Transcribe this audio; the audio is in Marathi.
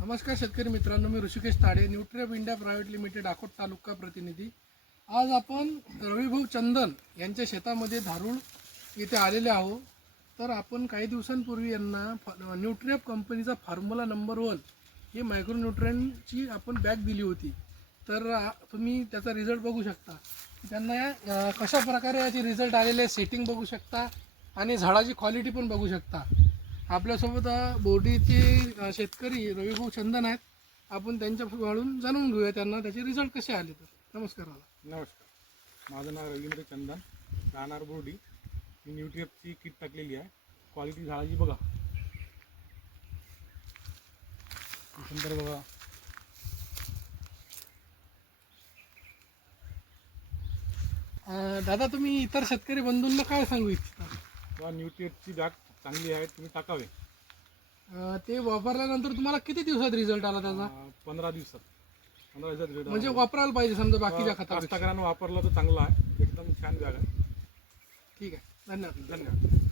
नमस्कार शेतकरी मित्रांनो, मी Rishikesh Tade, Nutriup India private limited, Akot taluka प्रतिनिधी. आज आपण रविभाऊ चंदन यांच्या शेतामध्ये धारूळ येथे आलेले आहोत. तर आपण काही दिवसांपूर्वी यांना न्यूट्रिअप कंपनीचा फॉर्म्युला नंबर 1 ही मायक्रोन्यूट्रिएंटची आपण बॅग दिली होती. तर तुम्ही त्याचा रिझल्ट बघू शकता. त्यांना कशा प्रकारे याचे रिझल्ट आलेले, सेटिंग बघू शकता आणि झाडाची क्वालिटी पण बघू शकता. आपल्यासोबत बोर्डीचे शेतकरी रविभाऊ चंदन आहेत. आपण त्यांच्याकडून जाणून घेऊया त्यांना त्याचे रिझल्ट कसे आले. तर नमस्कार दादा. नमस्कार, माझं नाव रवींद्र चंदन, राहणार बोर्डी. मी न्यूट्रिअपची किट टाकलेली आहे. क्वालिटी झाडाची बघा, सुंदर बघा. दादा, तुम्ही इतर शेतकरी बंधूंना काय सांगू इच्छिता? किंवा न्यूट्रिअपची बॅग चांगली आहे, तुम्ही टाकावे. ते वापरल्यानंतर तुम्हाला किती दिवसात रिझल्ट आला त्याचा? 15 दिवसात रिझल्ट. म्हणजे वापरायला पाहिजे समजा बाकीच्या खतापेक्षा. वापरलं तर चांगलं आहे. एकदम छान बॅग आहे. ठीक आहे, धन्यवाद. धन्यवाद.